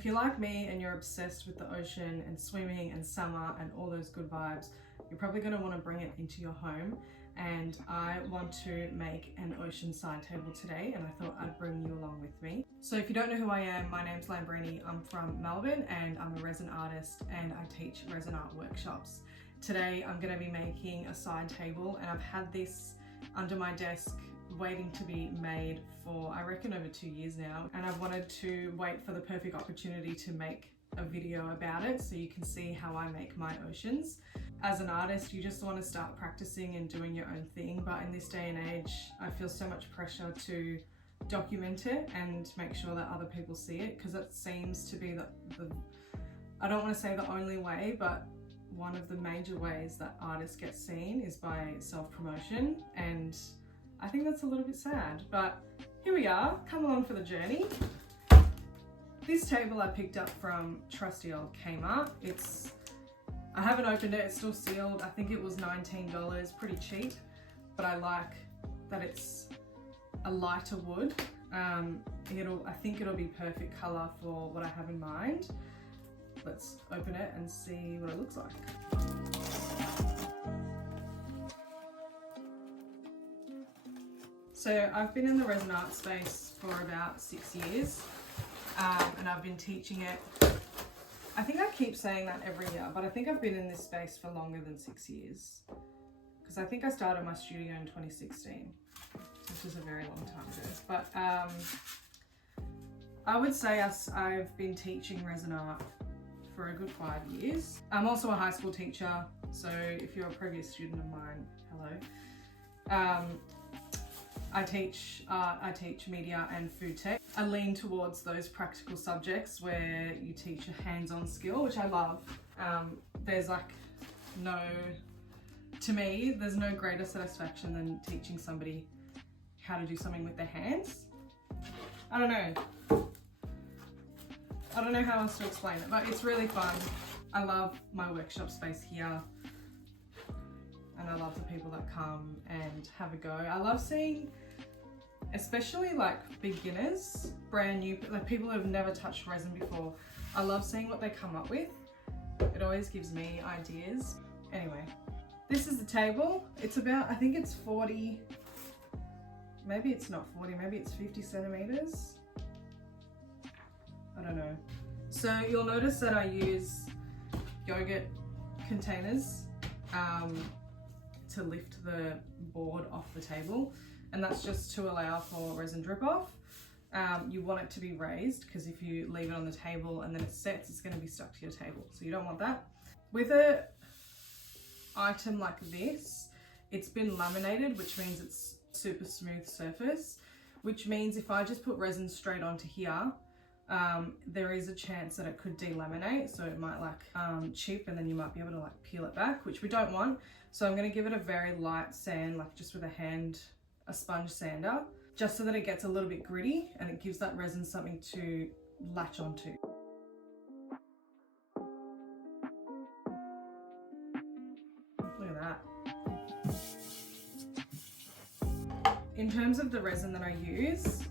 If you're like me and you're obsessed with the ocean and swimming and summer and all those good vibes, you're probably going to want to bring it into your home. And I want to make an ocean side table today, and I thought I'd bring you along with me. So if you don't know who I am, my name's Lambrini. I'm from Melbourne and I'm a resin artist and I teach resin art workshops. Today I'm going to be making a side table, and I've had this under my desk waiting to be made for I reckon over 2 years now, and I've wanted to wait for the perfect opportunity to make a video about it so you can see how I make my oceans. As an artist, you just want to start practicing and doing your own thing, but in this day and age I feel so much pressure to document it and make sure that other people see it, because it seems to be the I don't want to say the only way, but one of the major ways that artists get seen is by self-promotion, and I think that's a little bit sad, but here we are. Come along for the journey. This table I picked up from trusty old Kmart. I haven't opened it, it's still sealed. I think it was $19, pretty cheap, but I like that it's a lighter wood. I think it'll be perfect color for what I have in mind. Let's open it and see what it looks like. So I've been in the resin art space for about 6 years, and I've been teaching it. I think I keep saying that every year, but I think I've been in this space for longer than 6 years, because I think I started my studio in 2016, which is a very long time ago. But I would say I've been teaching resin art for a good 5 years. I'm also a high school teacher, so if you're a previous student of mine, hello. I teach art, I teach media and food tech. I lean towards those practical subjects where you teach a hands-on skill, which I love. There's no greater satisfaction than teaching somebody how to do something with their hands. I don't know how else to explain it, but it's really fun. I love my workshop space here, and I love the people that come and have a go. I love seeing, especially like beginners, brand new, like people who have never touched resin before. I love seeing what they come up with. It always gives me ideas. Anyway, this is the table. It's about, I think it's 40, maybe it's not 40, maybe it's 50 centimeters. I don't know. So you'll notice that I use yogurt containers to lift the board off the table, and that's just to allow for resin drip off. You want it to be raised, because if you leave it on the table and then it sets, it's going to be stuck to your table, so you don't want that. With an item like this, it's been laminated, which means it's super smooth surface, which means if I just put resin straight onto here, there is a chance that it could delaminate, so it might chip, and then you might be able to peel it back, which we don't want. So I'm going to give it a very light sand, just with a sponge sander, just so that it gets a little bit gritty and it gives that resin something to latch onto. Look at that. In terms of the resin that I use,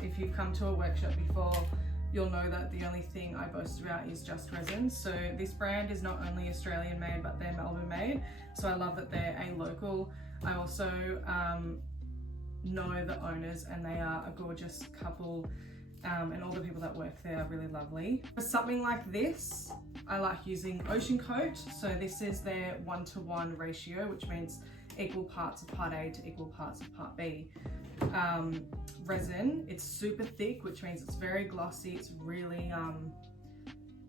if you've come to a workshop before, you'll know that the only thing I boast about is Just Resin. So this brand is not only Australian made, but they're Melbourne made. So I love that they're a local. I also know the owners, and they are a gorgeous couple, and all the people that work there are really lovely. For something like this, I like using Ocean Coat. So this is their 1-to-1 ratio, which means equal parts of part A to equal parts of part B. Resin, it's super thick, which means it's very glossy. It's really,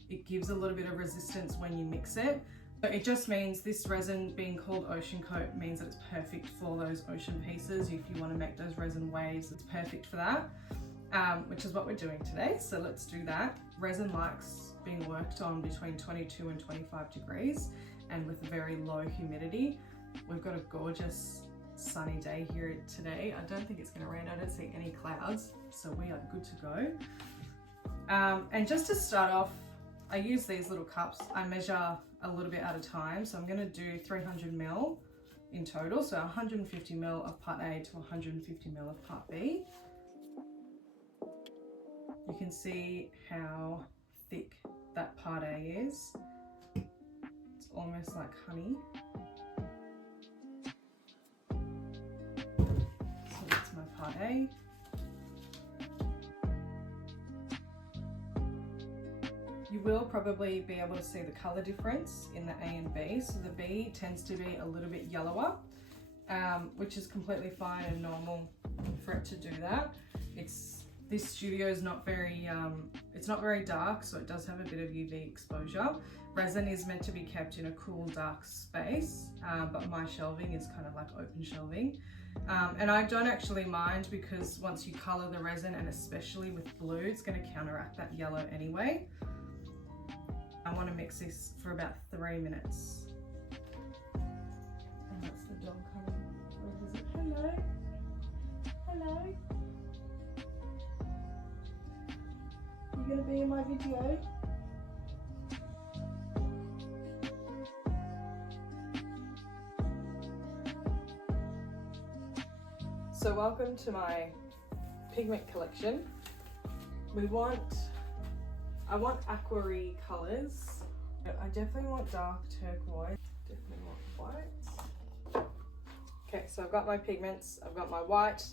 it gives a little bit of resistance when you mix it. But it just means this resin being called Ocean Coat means that it's perfect for those ocean pieces. If you want to make those resin waves, it's perfect for that, which is what we're doing today. So let's do that. Resin likes being worked on between 22 and 25 degrees and with very low humidity. We've got a gorgeous sunny day here today. I don't think it's going to rain. I don't see any clouds, so we are good to go. And just to start off, I use these little cups. I measure a little bit at a time, so I'm going to do 300 ml in total, so 150 ml of part A to 150 ml of part B. You can see how is. It's almost like honey. So that's my part A. You will probably be able to see the color difference in the A and B. So the B tends to be a little bit yellower, which is completely fine and normal for it to do that. This studio is not very, it's not very dark, so it does have a bit of UV exposure. Resin is meant to be kept in a cool, dark space, but my shelving is kind of like open shelving. And I don't actually mind, because once you color the resin, and especially with blue, it's going to counteract that yellow anyway. I want to mix this for about 3 minutes. And that's the dog coming. Where is it? Hello? Hello? You gonna be in my video? So welcome to my pigment collection. I want aqua-y colours. I definitely want dark turquoise. Definitely want white. Okay, so I've got my pigments, I've got my white,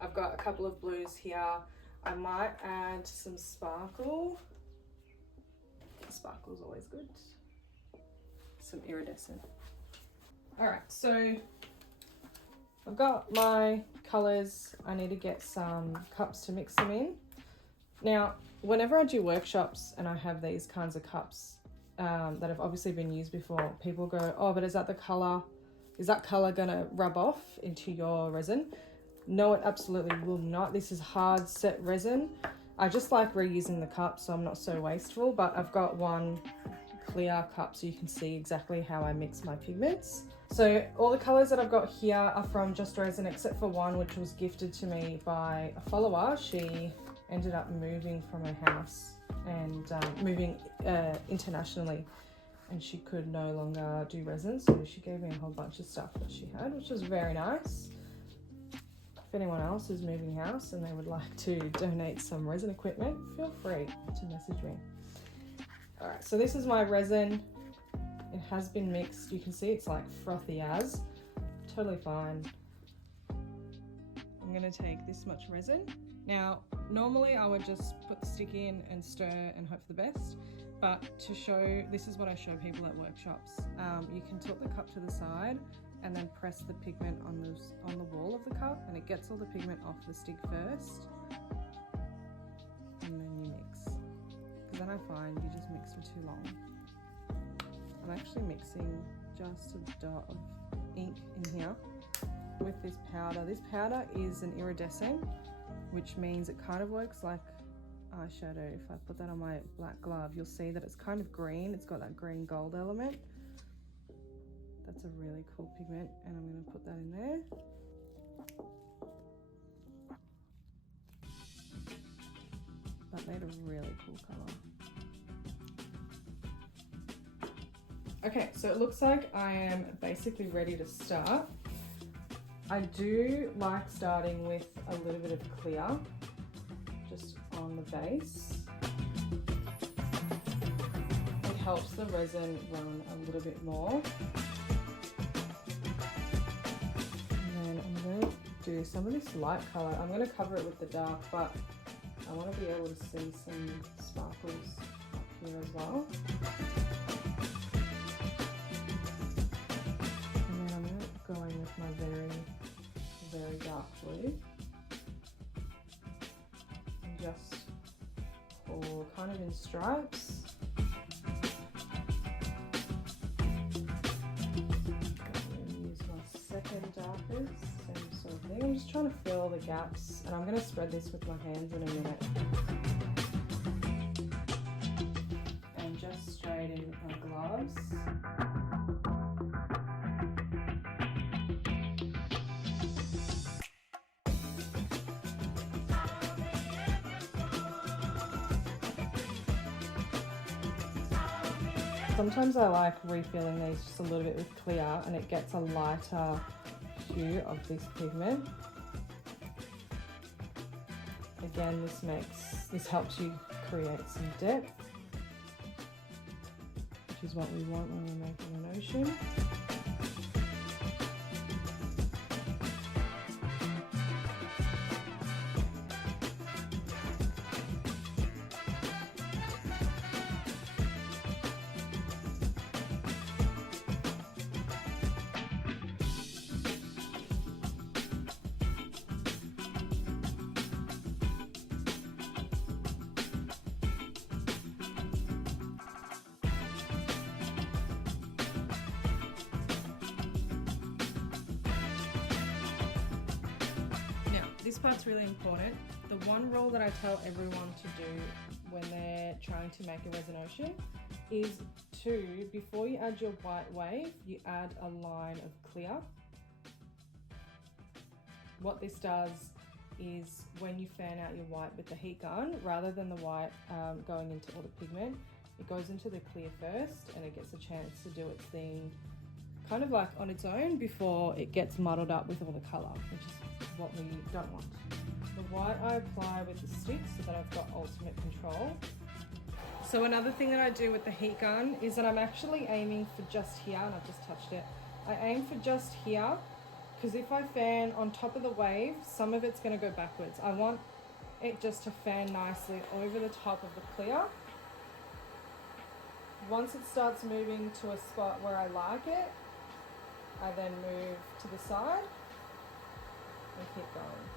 I've got a couple of blues here. I might add some sparkle. Sparkle's always good. Some iridescent. All right, so I've got my colours. I need to get some cups to mix them in. Now, whenever I do workshops and I have these kinds of cups that have obviously been used before, people go, oh, but is that color gonna rub off into your resin? No, it absolutely will not. This is hard set resin. I just like reusing the cup, so I'm not so wasteful, but I've got one clear cup so you can see exactly how I mix my pigments. So all the colors that I've got here are from Just Resin, except for one which was gifted to me by a follower. She ended up moving from her house and moving internationally, and she could no longer do resin, so she gave me a whole bunch of stuff that she had, which was very nice. If anyone else is moving house and they would like to donate some resin equipment, feel free to message me. All right, so this is my resin. It has been mixed. You can see it's like frothy as. Totally fine. I'm gonna take this much resin. Now, normally I would just put the stick in and stir and hope for the best, but to show, this is what I show people at workshops. You can tilt the cup to the side and then press the pigment on the wall of the cup, and it gets all the pigment off the stick first, and then you mix. Because then I find you just mix for too long. I'm actually mixing just a dot of ink in here with this powder. This powder is an iridescent, which means it kind of works like eyeshadow. If I put that on my black glove, you'll see that it's kind of green. It's got that green gold element. That's a really cool pigment, and I'm going to put that in there. That made a really cool color. Okay, so it looks like I am basically ready to start. I do like starting with a little bit of clear, just on the base. It helps the resin run a little bit more. Do some of this light color. I'm going to cover it with the dark, but I want to be able to see some sparkles up here as well. And then I'm going to go in with my very dark blue, and just pour kind of in stripes. Second darkest, same sort of thing. I'm just trying to fill the gaps, and I'm going to spread this with my hands in a minute. And just straight in with my gloves. Sometimes I like refilling these just a little bit with clear, and it gets a lighter hue of this pigment. Again, this helps you create some depth. which is what we want when we're making an ocean. This part's really important. The one rule that I tell everyone to do when they're trying to make a resin ocean is to, before you add your white wave, you add a line of clear. What this does is when you fan out your white with the heat gun, rather than the white going into all the pigment, it goes into the clear first and it gets a chance to do its thing kind of like on its own before it gets muddled up with all the colour, which is what we don't want. The white I apply with the stick so that I've got ultimate control. So another thing that I do with the heat gun is that I'm actually aiming for just here, and I've just touched it. I aim for just here, because if I fan on top of the wave, some of it's going to go backwards. I want it just to fan nicely over the top of the clear. Once it starts moving to a spot where I like it, I then move to the side and keep going.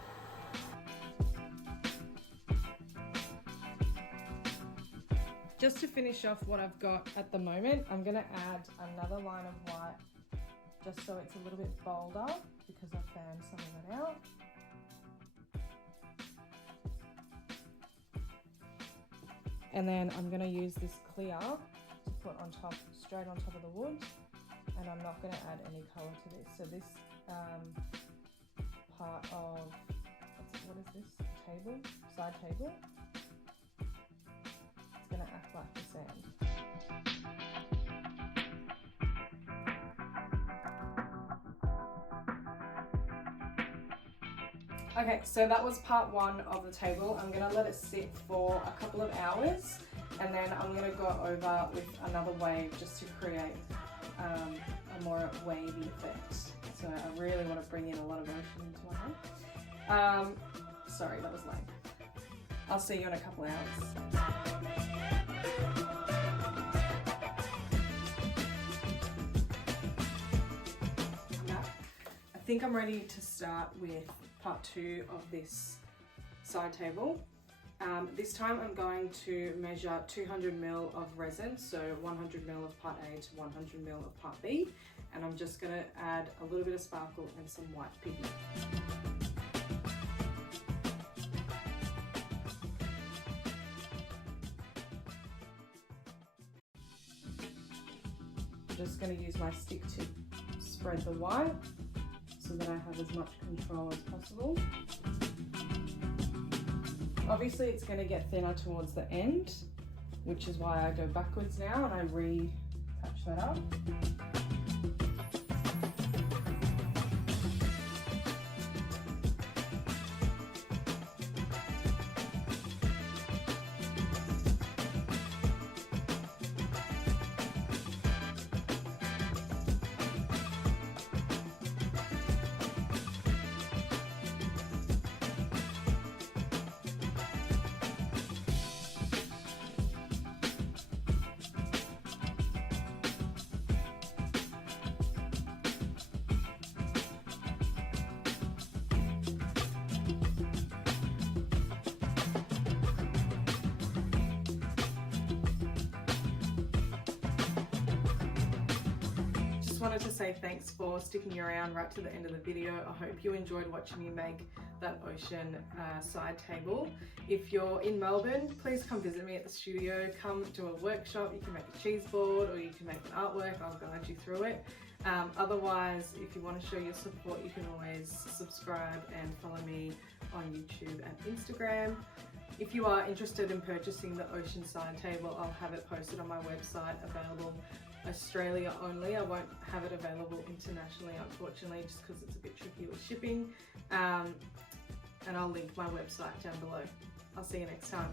Just to finish off what I've got at the moment, I'm going to add another line of white just so it's a little bit bolder because I fanned some of it out. And then I'm going to use this clear to put on top, straight on top of the wood, and I'm not going to add any colour to this. So this part of, what is this, table, side table, it's going to act like the sand. Okay, so that was part one of the table. I'm going to let it sit for a couple of hours, and then I'm going to go over with another wave just to create a more wavy effect. So I really want to bring in a lot of ocean into my home. Sorry, that was lame. I'll see you in a couple hours. I think I'm ready to start with part two of this side table. This time I'm going to measure 200 ml of resin, so 100 ml of part A to 100 ml of part B, and I'm just going to add a little bit of sparkle and some white pigment. I'm just going to use my stick to spread the white so that I have as much control as possible. Obviously it's going to get thinner towards the end, which is why I go backwards now and I re-patch that up. Wanted to say thanks for sticking around right to the end of the video. I hope you enjoyed watching me make that ocean side table. If you're in Melbourne, please come visit me at the studio. Come do a workshop. You can make a cheese board or you can make an artwork. I'll guide you through it. Otherwise, if you want to show your support, you can always subscribe and follow me on YouTube and Instagram. If you are interested in purchasing the ocean side table, I'll have it posted on my website, available Australia only. I won't have it available internationally, unfortunately, just because it's a bit tricky with shipping. And I'll link my website down below. I'll see you next time.